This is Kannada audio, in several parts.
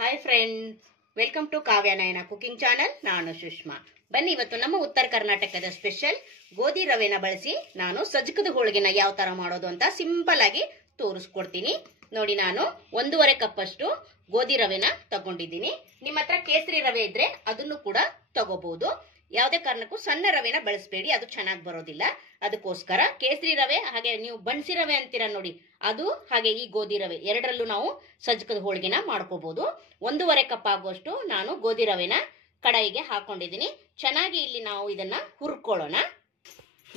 Hi friends, welcome to Kavya Nayana cooking channel. ನಾನು ಸುಷ್ಮಾ. ಬನ್ನಿ, ಇವತ್ತು ನಮ್ಮ ಉತ್ತರ ಕರ್ನಾಟಕದ ಸ್ಪೆಷಲ್ ಗೋಧಿ ರವೆನ ಬಳಸಿ ನಾನು ಸಜ್ಜಕದ ಹೋಳಿಗೆನ ಯಾವ ತರ ಮಾಡೋದು ಅಂತ ಸಿಂಪಲ್ ಆಗಿ ತೋರಿಸ್ಕೊಡ್ತೀನಿ. ನೋಡಿ, ನಾನು 1.5 ಕಪ್ ಅಷ್ಟು ಗೋಧಿ ರವೆನ ತಗೊಂಡಿದ್ದೀನಿ. ನಿಮ್ಮ ಹತ್ರ ಕೇಸರಿ ರವೆ ಇದ್ರೆ ಅದನ್ನು ಕೂಡ ತಗೋಬಹುದು. ಯಾವುದೇ ಕಾರಣಕ್ಕೂ ಸಣ್ಣ ರವೆನ ಬಳಸಬೇಡಿ, ಅದು ಚೆನ್ನಾಗಿ ಬರೋದಿಲ್ಲ. ಅದಕ್ಕೋಸ್ಕರ ಕೇಸರಿ ರವೆ ಹಾಗೆ ನೀವು ಬನ್ಸಿ ರವೆ ಅಂತೀರ ನೋಡಿ, ಅದು ಹಾಗೆ ಈ ಗೋಧಿ ರವೆ ಎರಡರಲ್ಲೂ ನಾವು ಸಜ್ಜಕದ ಹೋಳಿಗೆನ ಮಾಡ್ಕೋಬಹುದು. 1.5 ಕಪ್ ಆಗುವಷ್ಟು ನಾನು ಗೋಧಿ ರವೆನ ಕಡಾಯಿಗೆ ಹಾಕೊಂಡಿದ್ದೀನಿ. ಚೆನ್ನಾಗಿ ಇಲ್ಲಿ ನಾವು ಇದನ್ನ ಹುರ್ಕೊಳ್ಳೋಣ.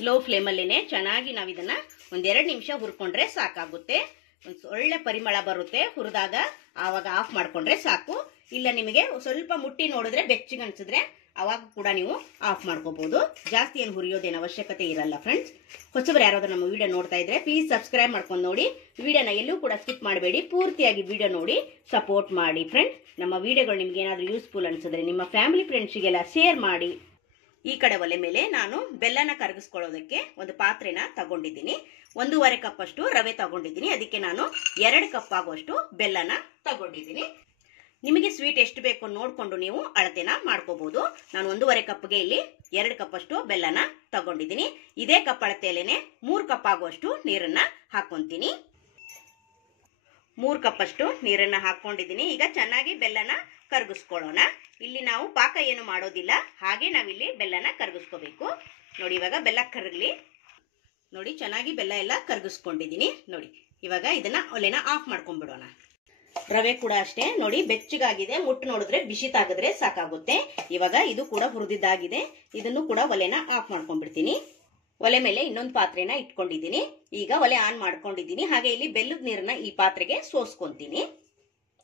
ಲೋ ಫ್ಲೇಮಲ್ಲಿನೇ ಚೆನ್ನಾಗಿ ನಾವು ಇದನ್ನ 1-2 ನಿಮಿಷ ಹುರ್ಕೊಂಡ್ರೆ ಸಾಕಾಗುತ್ತೆ. ಒಳ್ಳೆ ಪರಿಮಳ ಬರುತ್ತೆ ಹುರಿದಾಗ, ಆವಾಗ ಆಫ್ ಮಾಡ್ಕೊಂಡ್ರೆ ಸಾಕು. ಇಲ್ಲ ನಿಮಗೆ ಸ್ವಲ್ಪ ಮುಟ್ಟಿ ನೋಡಿದ್ರೆ ಬೆಚ್ಚಗೆ ಅನ್ಸಿದ್ರೆ ಅವಾಗ ಕೂಡ ನೀವು ಆಫ್ ಮಾಡ್ಕೋಬಹುದು. ಜಾಸ್ತಿ ಏನು ಹುರಿಯೋದೇನು ಅವಶ್ಯಕತೆ ಇರಲ್ಲ ಫ್ರೆಂಡ್ಸ್. ಹೊಸಬರು ಯಾರಾದ್ರೂ ನಮ್ಮ ವಿಡಿಯೋ ನೋಡ್ತಾ ಇದ್ರೆ ಪ್ಲೀಸ್ ಸಬ್ಸ್ಕ್ರೈಬ್ ಮಾಡ್ಕೊಂಡು ನೋಡಿ. ವಿಡಿಯೋನ ಎಲ್ಲೂ ಕೂಡ ಸ್ಕಿಪ್ ಮಾಡಬೇಡಿ, ಪೂರ್ತಿಯಾಗಿ ವಿಡಿಯೋ ನೋಡಿ ಸಪೋರ್ಟ್ ಮಾಡಿ ಫ್ರೆಂಡ್ಸ್. ನಮ್ಮ ವಿಡಿಯೋಗಳು ನಿಮ್ಗೆ ಏನಾದ್ರೂ ಯೂಸ್ಫುಲ್ ಅನ್ಸಿದ್ರೆ ನಿಮ್ಮ ಫ್ಯಾಮಿಲಿ ಫ್ರೆಂಡ್ಸ್ಗೆಲ್ಲ ಶೇರ್ ಮಾಡಿ. ಈ ಕಡೆ ಒಲೆ ಮೇಲೆ ನಾನು ಬೆಲ್ಲನ ಕರಗಿಸ್ಕೊಳ್ಳೋದಕ್ಕೆ ಒಂದು ಪಾತ್ರೆನ ತಗೊಂಡಿದ್ದೀನಿ. 1.5 ಕಪ್ ಅಷ್ಟು ರವೆ ತಗೊಂಡಿದ್ದೀನಿ. ಅದಕ್ಕೆ ನಾನು 2 ಕಪ್ ಆಗುವಷ್ಟು ಬೆಲ್ಲನ ತಗೊಂಡಿದ್ದೀನಿ. ನಿಮಗೆ ಸ್ವೀಟ್ ಎಷ್ಟು ಬೇಕು ನೋಡ್ಕೊಂಡು ನೀವು ಅಳತೆನ ಮಾಡ್ಕೋಬಹುದು. ನಾನು 1.5 ಕಪ್ಗೆ ಇಲ್ಲಿ 2 ಕಪ್ ಅಷ್ಟು ಬೆಲ್ಲನ ತಗೊಂಡಿದ್ದೀನಿ. ಇದೇ ಕಪ್ ಅಳತೆಯಲ್ಲೇನೆ 3 ಕಪ್ ಆಗುವಷ್ಟು ನೀರನ್ನ ಹಾಕೊಂತೀನಿ. 3 ಕಪ್ ಅಷ್ಟು ನೀರನ್ನ ಹಾಕೊಂಡಿದ್ದೀನಿ. ಈಗ ಚೆನ್ನಾಗಿ ಬೆಲ್ಲನ ಕರಗಿಸ್ಕೊಳ್ಳೋಣ. ಇಲ್ಲಿ ನಾವು ಪಾಕ ಏನು ಮಾಡೋದಿಲ್ಲ, ಹಾಗೆ ನಾವಿಲ್ಲಿ ಬೆಲ್ಲನ ಕರಗಿಸ್ಕೋಬೇಕು. ನೋಡಿ, ಇವಾಗ ಬೆಲ್ಲ ಕರಗಲಿ. ನೋಡಿ, ಚೆನ್ನಾಗಿ ಬೆಲ್ಲ ಎಲ್ಲ ಕರಗಿಸ್ಕೊಂಡಿದ್ದೀನಿ. ನೋಡಿ, ಇವಾಗ ಇದನ್ನ ಒಲೆನ ಆಫ್ ಮಾಡ್ಕೊಂಡ್ಬಿಡೋಣ. ರವೆ ಕೂಡ ಅಷ್ಟೇ ನೋಡಿ, ಬೆಚ್ಚಗಾಗಿದೆ. ಮುಟ್ಟು ನೋಡಿದ್ರೆ ಬಿಸಿ ತಾಗಿದ್ರೆ ಸಾಕಾಗುತ್ತೆ. ಇವಾಗ ಇದು ಕೂಡ ಹುರಿದಿದ್ದಾಗಿದೆ. ಇದನ್ನು ಕೂಡ ಒಲೆನ ಆಫ್ ಮಾಡ್ಕೊಂಡ್ಬಿಡ್ತೀನಿ. ಒಲೆ ಮೇಲೆ ಇನ್ನೊಂದು ಪಾತ್ರೆನ ಇಟ್ಕೊಂಡಿದ್ದೀನಿ. ಈಗ ಒಲೆ ಆನ್ ಮಾಡ್ಕೊಂಡಿದ್ದೀನಿ. ಹಾಗೆ ಇಲ್ಲಿ ಬೆಲ್ಲದ ನೀರನ್ನ ಈ ಪಾತ್ರೆಗೆ ಸೋಸ್ಕೊಂತೀನಿ.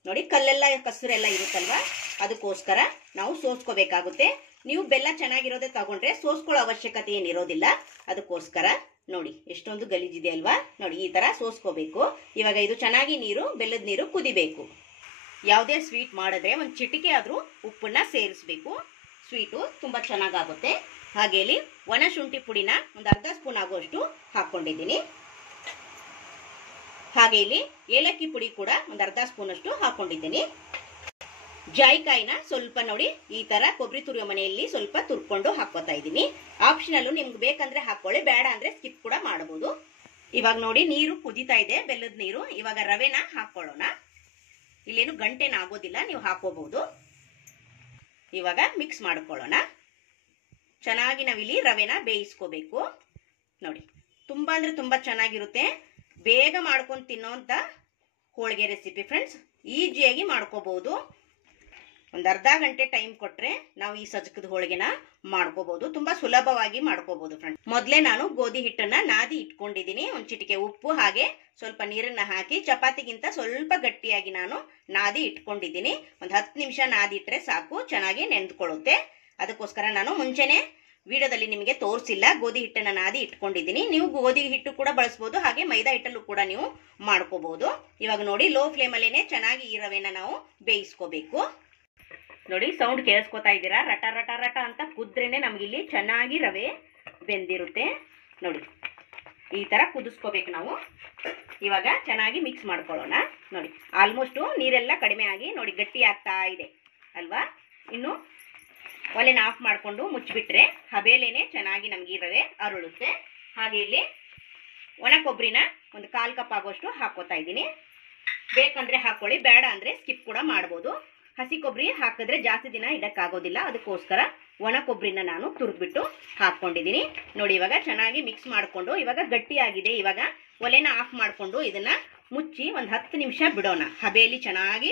ನೋಡಿ, ಕಲ್ಲೆಲ್ಲ ಕಸರೆಲ್ಲ ಇರುತ್ತಲ್ವಾ, ಅದಕ್ಕೋಸ್ಕರ ನಾವು ಸೋಸ್ಕೋಬೇಕಾಗುತ್ತೆ. ನೀವು ಬೆಲ್ಲ ಚೆನ್ನಾಗಿರೋದೇ ತಗೊಂಡ್ರೆ ಸೋಸ್ಕೊಳ್ಳೋ ಅವಶ್ಯಕತೆ ಏನಿರೋದಿಲ್ಲ. ಅದಕ್ಕೋಸ್ಕರ ನೋಡಿ ಎಷ್ಟೊಂದು ಗಲೀಜಿದೆ ಅಲ್ವಾ. ನೋಡಿ, ಈ ತರ ಸೋಸ್ಕೋಬೇಕು. ಇವಾಗ ಇದು ಚೆನ್ನಾಗಿ ಬೆಲ್ಲದ ನೀರು ಕುದಿಬೇಕು. ಯಾವುದೇ ಸ್ವೀಟ್ ಮಾಡಿದ್ರೆ ಒಂದು ಚಿಟಿಕೆ ಆದ್ರೂ ಉಪ್ಪನ್ನ ಸೇರಿಸಬೇಕು. ಸ್ವೀಟು ತುಂಬಾ ಚೆನ್ನಾಗಾಗುತ್ತೆ. ಹಾಗೆ ಇಲ್ಲಿ ಒಣ ಶುಂಠಿ ಪುಡಿನ ಒಂದು ಅರ್ಧ ಸ್ಪೂನ್ ಆಗುವಷ್ಟು ಹಾಕೊಂಡಿದ್ದೀನಿ. ಹಾಗೆ ಇಲ್ಲಿ ಏಲಕ್ಕಿ ಪುಡಿ ಕೂಡ ಒಂದು ಅರ್ಧ ಸ್ಪೂನ್ ಅಷ್ಟು ಹಾಕೊಂಡಿದ್ದೀನಿ. ಜಾಯಿಕಾಯಿನ ಸ್ವಲ್ಪ ನೋಡಿ ಈ ತರ ಕೊಬ್ಬರಿ ತುರಿಯೋ ಮನೆಯಲ್ಲಿ ಸ್ವಲ್ಪ ತುರ್ಕೊಂಡು ಹಾಕೋತಾ ಇದ್ದೀನಿ. ಆಪ್ಷನಲ್, ನಿಮ್ಗೆ ಬೇಕಂದ್ರೆ ಹಾಕೊಳ್ಳಿ, ಬೇಡ ಅಂದ್ರೆ ಸ್ಕಿಪ್ ಕೂಡ ಮಾಡಬಹುದು. ಇವಾಗ ನೋಡಿ ನೀರು ಕುದಿತಾ ಇದೆ, ಬೆಲ್ಲದ ನೀರು. ಇವಾಗ ರವೆನ ಹಾಕೊಳ್ಳೋಣ. ಇಲ್ಲೇನು ಗಂಟೆನ ಆಗೋದಿಲ್ಲ, ನೀವು ಹಾಕೋಬಹುದು. ಇವಾಗ ಮಿಕ್ಸ್ ಮಾಡ್ಕೊಳ್ಳೋಣ. ಚೆನ್ನಾಗಿ ನಾವಿಲ್ಲಿ ರವೆನ ಬೇಯಿಸ್ಕೋಬೇಕು. ನೋಡಿ, ತುಂಬಾ ಅಂದ್ರೆ ತುಂಬಾ ಚೆನ್ನಾಗಿರುತ್ತೆ. ಬೇಗ ಮಾಡ್ಕೊಂಡು ತಿನ್ನೋಂತ ಹೋಳಿಗೆ ರೆಸಿಪಿ ಫ್ರೆಂಡ್ಸ್. ಈಸಿಯಾಗಿ ಮಾಡ್ಕೋಬಹುದು. ಒಂದು ಅರ್ಧ ಗಂಟೆ ಟೈಮ್ ಕೊಟ್ರೆ ನಾವು ಈ ಸಜ್ಜಕದ ಹೋಳಿಗೆನ ಮಾಡ್ಕೋಬಹುದು. ತುಂಬಾ ಸುಲಭವಾಗಿ ಮಾಡ್ಕೋಬಹುದು ಫ್ರೆಂಡ್ಸ್. ಮೊದಲೇ ನಾನು ಗೋಧಿ ಹಿಟ್ಟನ್ನ ನಾದಿ ಇಟ್ಕೊಂಡಿದ್ದೀನಿ. ಒಂದು ಚಿಟಿಕೆ ಉಪ್ಪು ಹಾಗೆ ಸ್ವಲ್ಪ ನೀರನ್ನ ಹಾಕಿ ಚಪಾತಿಗಿಂತ ಸ್ವಲ್ಪ ಗಟ್ಟಿಯಾಗಿ ನಾನು ನಾದಿ ಇಟ್ಕೊಂಡಿದ್ದೀನಿ. ಒಂದು 10 ನಿಮಿಷ ನಾದಿ ಇಟ್ರೆ ಸಾಕು, ಚೆನ್ನಾಗಿ ನೆಂದ್ಕೊಳ್ಳುತ್ತೆ. ಅದಕ್ಕೋಸ್ಕರ ನಾನು ಮುಂಚೆನೆ ವಿಡಿಯೋದಲ್ಲಿ ನಿಮಗೆ ತೋರಿಸಿಲ್ಲ. ಗೋಧಿ ಹಿಟ್ಟನ್ನ ನಾದಿ ಇಟ್ಕೊಂಡಿದ್ದೀನಿ. ನೀವು ಗೋಧಿ ಹಿಟ್ಟು ಕೂಡ ಬಳಸಬಹುದು, ಹಾಗೆ ಮೈದಾ ಹಿಟ್ಟಲ್ಲೂ ಕೂಡ ನೀವು ಮಾಡ್ಕೋಬಹುದು. ಇವಾಗ ನೋಡಿ, ಲೋ ಫ್ಲೇಮಲ್ಲೇನೆ ಚೆನ್ನಾಗಿ ಈ ರವೆನ ನಾವು ಬೇಯಿಸ್ಕೋಬೇಕು. ನೋಡಿ, ಸೌಂಡ್ ಕೇಳಿಸ್ಕೊತಾ ಇದ್ದೀರಾ? ರಟ ರಟ ರಟ ಅಂತ ಕುದ್ರೇನೆ ನಮ್ಗಿಲ್ಲಿ ಚೆನ್ನಾಗಿ ರವೆ ಬೆಂದಿರುತ್ತೆ. ನೋಡಿ, ಈ ತರ ಕುದಿಸ್ಕೋಬೇಕು ನಾವು. ಇವಾಗ ಚೆನ್ನಾಗಿ ಮಿಕ್ಸ್ ಮಾಡ್ಕೊಳ್ಳೋಣ. ನೋಡಿ, ಆಲ್ಮೋಸ್ಟ್ ನೀರೆಲ್ಲ ಕಡಿಮೆ ಆಗಿ ನೋಡಿ ಗಟ್ಟಿ ಆಗ್ತಾ ಇದೆ ಅಲ್ವಾ. ಇನ್ನು ಒಲೆನ ಆಫ್ ಮಾಡಿಕೊಂಡು ಮುಚ್ಚಿಬಿಟ್ರೆ ಹಬೇಲೇನೆ ಚೆನ್ನಾಗಿ ನಮ್ಗೆ ಈ ರವೆ ಅರಳುತ್ತೆ. ಹಾಗೆ ಇಲ್ಲಿ ಒಣ ಕೊಬ್ಬರಿನ ಒಂದು 1/4 ಕಪ್ ಆಗೋಷ್ಟು ಹಾಕೋತಾ ಇದ್ದೀನಿ. ಬೇಕಂದ್ರೆ ಹಾಕೊಳ್ಳಿ, ಬೇಡ ಅಂದ್ರೆ ಸ್ಕಿಪ್ ಕೂಡ ಮಾಡ್ಬೋದು. ಹಸಿ ಕೊಬ್ಬರಿ ಹಾಕಿದ್ರೆ ಜಾಸ್ತಿ ದಿನ ಇಡಕ್ಕಾಗೋದಿಲ್ಲ. ಅದಕ್ಕೋಸ್ಕರ ಒಣ ಕೊಬ್ಬರಿನ ನಾನು ತುರಿದ್ಬಿಟ್ಟು ಹಾಕೊಂಡಿದ್ದೀನಿ. ನೋಡಿ, ಇವಾಗ ಚೆನ್ನಾಗಿ ಮಿಕ್ಸ್ ಮಾಡಿಕೊಂಡು ಇವಾಗ ಗಟ್ಟಿಯಾಗಿದೆ. ಇವಾಗ ಒಲೆನ ಆಫ್ ಮಾಡಿಕೊಂಡು ಇದನ್ನ ಮುಚ್ಚಿ ಒಂದು 10 ನಿಮಿಷ ಬಿಡೋಣ. ಹಬೇಲಿ ಚೆನ್ನಾಗಿ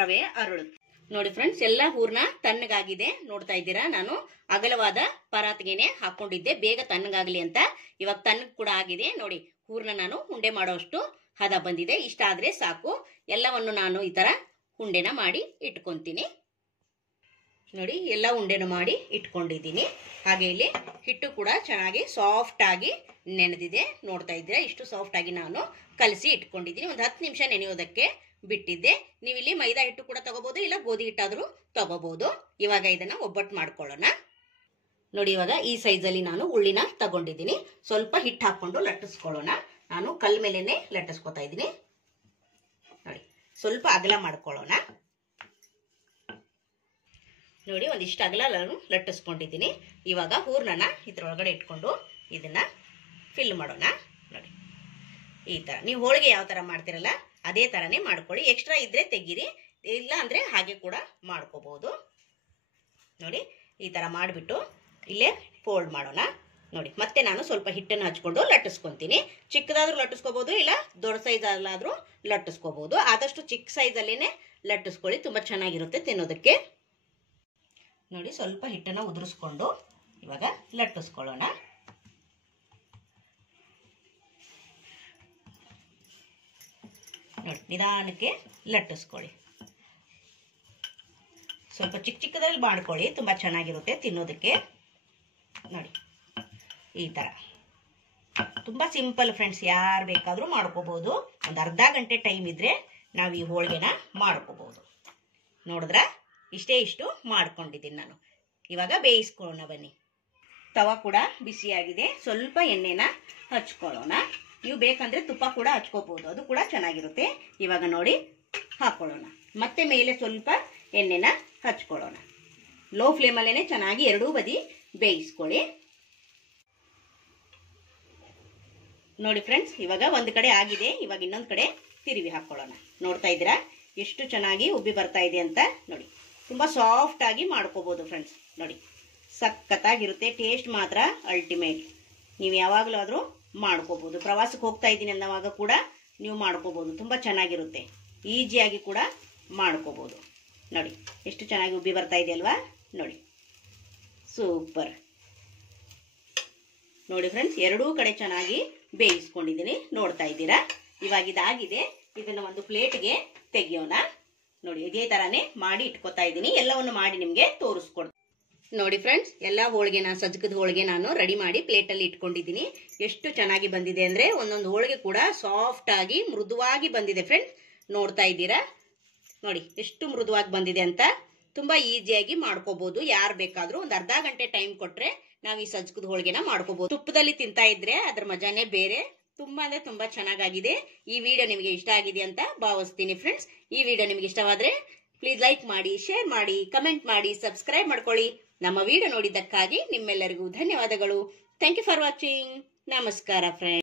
ರವೆ ಅರಳುತ್ತೆ. ನೋಡಿ ಫ್ರೆಂಡ್ಸ್, ಎಲ್ಲ ಹೂರ್ಣ ತಣ್ಣಗಾಗಿದೆ. ನೋಡ್ತಾ ಇದ್ದೀರಾ, ನಾನು ಅಗಲವಾದ ಪರಾತ್ಗೆನೆ ಹಾಕೊಂಡಿದ್ದೆ ಬೇಗ ತಣ್ಣಗಾಗ್ಲಿ ಅಂತ. ಇವಾಗ ತಣ್ಣಗ್ ಕೂಡ ಆಗಿದೆ. ನೋಡಿ, ಹೂರ್ಣ ನಾನು ಉಂಡೆ ಮಾಡೋಷ್ಟು ಹದ ಬಂದಿದೆ. ಇಷ್ಟ ಆದ್ರೆ ಸಾಕು. ಎಲ್ಲವನ್ನು ನಾನು ಈ ತರ ಉಂಡೆನ ಮಾಡಿ ಇಟ್ಕೊಂತೀನಿ. ನೋಡಿ, ಎಲ್ಲ ಉಂಡೆನ ಮಾಡಿ ಇಟ್ಕೊಂಡಿದ್ದೀನಿ. ಹಾಗೆ ಇಲ್ಲಿ ಹಿಟ್ಟು ಕೂಡ ಚೆನ್ನಾಗಿ ಸಾಫ್ಟ್ ಆಗಿ ನೆನೆದಿದೆ. ನೋಡ್ತಾ ಇದ್ದೀರಾ, ಇಷ್ಟು ಸಾಫ್ಟ್ ಆಗಿ ನಾನು ಕಲಸಿ ಇಟ್ಕೊಂಡಿದ್ದೀನಿ. ಒಂದು 10 ನಿಮಿಷ ನೆನೆಯೋದಕ್ಕೆ ಬಿಟ್ಟಿದ್ದೆ. ನೀವು ಇಲ್ಲಿ ಮೈದಾ ಹಿಟ್ಟು ಕೂಡ ತಗೋಬಹುದು, ಇಲ್ಲ ಗೋಧಿ ಹಿಟ್ಟಾದ್ರೂ ತಗೋಬಹುದು. ಇವಾಗ ಇದನ್ನ ಒಬ್ಬಟ್ಟು ಮಾಡ್ಕೊಳ್ಳೋಣ. ನೋಡಿ, ಇವಾಗ ಈ ಸೈಜಲ್ಲಿ ನಾನು ಉಳ್ಳಿನ ತಗೊಂಡಿದ್ದೀನಿ. ಸ್ವಲ್ಪ ಹಿಟ್ಟು ಹಾಕೊಂಡು ಲಟ್ಟಿಸ್ಕೊಳ್ಳೋಣ. ನಾನು ಕಲ್ ಮೇಲೆನೆ ಲಟ್ಟಿಸ್ಕೊತಾ ಇದ್ದೀನಿ. ನೋಡಿ, ಸ್ವಲ್ಪ ಅಗಲ ಮಾಡ್ಕೊಳ್ಳೋಣ. ನೋಡಿ ಒಂದಿಷ್ಟು ಅಗಲ ನಾನು ಲಟ್ಟಿಸ್ಕೊಂಡಿದ್ದೀನಿ. ಇವಾಗ ಹೂರ್ಣನ ಇದ್ರೊಳಗಡೆ ಇಟ್ಕೊಂಡು ಇದನ್ನ ಫಿಲ್ ಮಾಡೋಣ. ನೋಡಿ ಈ ಥರ ನೀವು ಹೋಳಿಗೆ ಯಾವ ಥರ ಮಾಡ್ತಿರಲ್ಲ ಅದೇ ಥರನೇ ಮಾಡ್ಕೊಳ್ಳಿ. ಎಕ್ಸ್ಟ್ರಾ ಇದ್ರೆ ತೆಗೀರಿ, ಇಲ್ಲ ಅಂದರೆ ಹಾಗೆ ಕೂಡ ಮಾಡ್ಕೋಬಹುದು. ನೋಡಿ ಈ ಥರ ಮಾಡಿಬಿಟ್ಟು ಇಲ್ಲೇ ಫೋಲ್ಡ್ ಮಾಡೋಣ. ನೋಡಿ ಮತ್ತೆ ನಾನು ಸ್ವಲ್ಪ ಹಿಟ್ಟನ್ನು ಹಚ್ಕೊಂಡು ಲಟ್ಟಿಸ್ಕೊತೀನಿ. ಚಿಕ್ಕದಾದ್ರೂ ಲಟ್ಟಿಸ್ಕೋಬಹುದು, ಇಲ್ಲ ದೊಡ್ಡ ಸೈಜ್ ಅಲ್ಲಾದ್ರೂ ಲಟ್ಟಿಸ್ಕೋಬಹುದು. ಆದಷ್ಟು ಚಿಕ್ಕ ಸೈಜಲ್ಲೇನೆ ಲಟ್ಟಿಸ್ಕೊಳ್ಳಿ, ತುಂಬ ಚೆನ್ನಾಗಿರುತ್ತೆ ತಿನ್ನೋದಕ್ಕೆ. ನೋಡಿ ಸ್ವಲ್ಪ ಹಿಟ್ಟನ್ನು ಉದುರಿಸ್ಕೊಂಡು ಇವಾಗ ಲಟ್ಟಿಸ್ಕೊಳ್ಳೋಣ. ನೋಡಿ ನಿಧಾನಕ್ಕೆ ಲಟ್ಟಿಸ್ಕೊಳ್ಳಿ. ಸ್ವಲ್ಪ ಚಿಕ್ಕ ಚಿಕ್ಕದಲ್ಲಿ ಮಾಡ್ಕೊಳ್ಳಿ, ತುಂಬ ಚೆನ್ನಾಗಿರುತ್ತೆ ತಿನ್ನೋದಕ್ಕೆ. ನೋಡಿ ಈ ಥರ ತುಂಬ ಸಿಂಪಲ್ ಫ್ರೆಂಡ್ಸ್, ಯಾರು ಬೇಕಾದರೂ ಮಾಡ್ಕೋಬಹುದು. ಒಂದು ಅರ್ಧ ಗಂಟೆ ಟೈಮ್ ಇದ್ರೆ ನಾವು ಈ ಹೋಳಿಗೆನ ಮಾಡ್ಕೋಬಹುದು. ನೋಡಿದ್ರ ಇಷ್ಟು ಮಾಡ್ಕೊಂಡಿದ್ದೀನಿ ನಾನು. ಇವಾಗ ಬೇಯಿಸ್ಕೊಳ್ಳೋಣ ಬನ್ನಿ. ತವ ಕೂಡ ಬಿಸಿಯಾಗಿದೆ, ಸ್ವಲ್ಪ ಎಣ್ಣೆನ ಹಚ್ಕೊಳ್ಳೋಣ. ನೀವು ಬೇಕಂದ್ರೆ ತುಪ್ಪ ಕೂಡ ಹಚ್ಕೋಬಹುದು, ಅದು ಕೂಡ ಚೆನ್ನಾಗಿರುತ್ತೆ. ಇವಾಗ ನೋಡಿ ಹಾಕೊಳ್ಳೋಣ. ಮತ್ತೆ ಮೇಲೆ ಸ್ವಲ್ಪ ಎಣ್ಣೆನ ಹಚ್ಕೊಳ್ಳೋಣ. ಲೋ ಫ್ಲೇಮಲ್ಲೇ ಚೆನ್ನಾಗಿ ಎರಡೂ ಬದಿ ಬೇಯಿಸ್ಕೊಳ್ಳಿ. ನೋಡಿ ಫ್ರೆಂಡ್ಸ್, ಇವಾಗ ಒಂದು ಕಡೆ ಆಗಿದೆ, ಇವಾಗ ಇನ್ನೊಂದು ಕಡೆ ತಿರುವಿ ಹಾಕೊಳ್ಳೋಣ. ನೋಡ್ತಾ ಇದ್ದೀರಾ ಎಷ್ಟು ಚೆನ್ನಾಗಿ ಉಬ್ಬಿ ಬರ್ತಾ ಇದೆ ಅಂತ. ನೋಡಿ ತುಂಬ ಸಾಫ್ಟ್ ಆಗಿ ಮಾಡ್ಕೋಬಹುದು ಫ್ರೆಂಡ್ಸ್. ನೋಡಿ ಸಖತ್ತಾಗಿರುತ್ತೆ, ಟೇಸ್ಟ್ ಮಾತ್ರ ಅಲ್ಟಿಮೇಟ್. ನೀವು ಯಾವಾಗಲೂ ಆದರೂ ಮಾಡ್ಕೋಬಹುದು. ಪ್ರವಾಸಕ್ಕೆ ಹೋಗ್ತಾ ಇದ್ದೀನಿ ಅನ್ನೋವಾಗ ಕೂಡ ನೀವು ಮಾಡ್ಕೋಬಹುದು, ತುಂಬ ಚೆನ್ನಾಗಿರುತ್ತೆ. ಈಸಿಯಾಗಿ ಕೂಡ ಮಾಡ್ಕೋಬಹುದು. ನೋಡಿ ಎಷ್ಟು ಚೆನ್ನಾಗಿ ಉಬ್ಬಿ ಬರ್ತಾ ಇದೆ ಅಲ್ವಾ. ನೋಡಿ ಸೂಪರ್. ನೋಡಿ ಫ್ರೆಂಡ್ಸ್, ಎರಡೂ ಕಡೆ ಚೆನ್ನಾಗಿ ಬೇಯಿಸ್ಕೊಂಡಿದ್ದೀನಿ, ನೋಡ್ತಾ ಇದ್ದೀರಾ. ಇವಾಗ ಇದಾಗಿದೆ, ಇದನ್ನ ಒಂದು ಪ್ಲೇಟ್ಗೆ ತೆಗಿಯೋಣ. ನೋಡಿ ಇದೇ ತರಾನೇ ಮಾಡಿ ಇಟ್ಕೋತಾ ಇದ್ದೀನಿ. ಎಲ್ಲವನ್ನು ಮಾಡಿ ನಿಮ್ಗೆ ತೋರಿಸ್ಕೊಡ್ತೀನಿ. ನೋಡಿ ಫ್ರೆಂಡ್ಸ್, ಎಲ್ಲ ಹೋಳಿಗೆನ ಸಜ್ಜಕದ ಹೋಳಿಗೆ ನಾನು ರೆಡಿ ಮಾಡಿ ಪ್ಲೇಟಲ್ಲಿ ಇಟ್ಕೊಂಡಿದ್ದೀನಿ. ಎಷ್ಟು ಚೆನ್ನಾಗಿ ಬಂದಿದೆ ಅಂದ್ರೆ ಒಂದೊಂದು ಹೋಳಿಗೆ ಕೂಡ ಸಾಫ್ಟ್ ಆಗಿ ಮೃದುವಾಗಿ ಬಂದಿದೆ ಫ್ರೆಂಡ್ಸ್. ನೋಡ್ತಾ ಇದ್ದೀರಾ ನೋಡಿ ಎಷ್ಟು ಮೃದುವಾಗಿ ಬಂದಿದೆ ಅಂತ. ತುಂಬಾ ಈಸಿಯಾಗಿ ಮಾಡ್ಕೋಬಹುದು. ಯಾರು ಬೇಕಾದ್ರೂ ಒಂದು ಅರ್ಧ ಗಂಟೆ ಟೈಮ್ ಕೊಟ್ರೆ ನಾವು ಈ ಸಜ್ಜಕದ ಹೋಳಿಗೆನ ಮಾಡ್ಕೋಬಹುದು. ತುಪ್ಪದಲ್ಲಿ ತಿಂತಾ ಇದ್ರೆ ಅದ್ರ ಮಜಾನೇ ಬೇರೆ. ತುಂಬಾ ಅಂದ್ರೆ ತುಂಬಾ ಚೆನ್ನಾಗಿದೆ. ಈ ವಿಡಿಯೋ ನಿಮಗೆ ಇಷ್ಟ ಆಗಿದೆ ಅಂತ ಭಾವಿಸ್ತೀನಿ ಫ್ರೆಂಡ್ಸ್. ಈ ವಿಡಿಯೋ ನಿಮಗೆ ಇಷ್ಟವಾದ್ರೆ ಪ್ಲೀಸ್ ಲೈಕ್ ಮಾಡಿ, ಶೇರ್ ಮಾಡಿ, ಕಮೆಂಟ್ ಮಾಡಿ, ಸಬ್ಸ್ಕ್ರೈಬ್ ಮಾಡ್ಕೊಳ್ಳಿ. ನಮ್ಮ ವಿಡಿಯೋ ನೋಡಿದ್ದಕ್ಕಾಗಿ ನಿಮ್ಮೆಲ್ಲರಿಗೂ ಧನ್ಯವಾದಗಳು. Thank you for watching. ನಮಸ್ಕಾರ ಫ್ರೆಂಡ್ಸ್.